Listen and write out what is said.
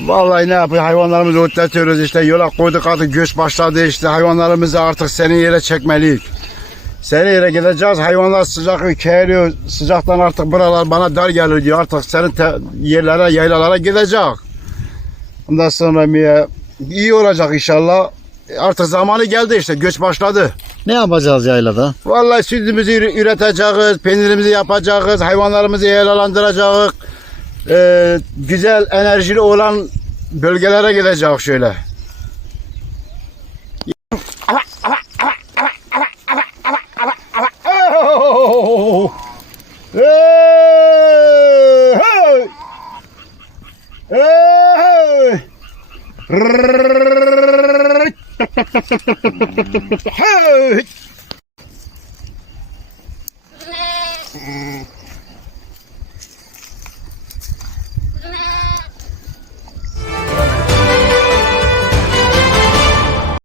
Vallahi ne yapıyor hayvanlarımızı otletiyoruz işte yola koyduk artık göç başladı işte hayvanlarımızı artık senin yere çekmeliyiz. Senin yere gideceğiz hayvanlar sıcak keriyor sıcaktan artık buralar bana dar geliyor diyor artık senin yerlere yaylalara gidecek. Ondan sonra bir- iyi olacak inşallah. Artık zamanı geldi işte göç başladı. Ne yapacağız yaylada? Vallahi sütümüzü üre- üreteceğiz, peynirimizi yapacağız, hayvanlarımızı yaylalandıracağız. Ee, güzel enerjili olan bölgelere gideceğiz şöyle. Hey!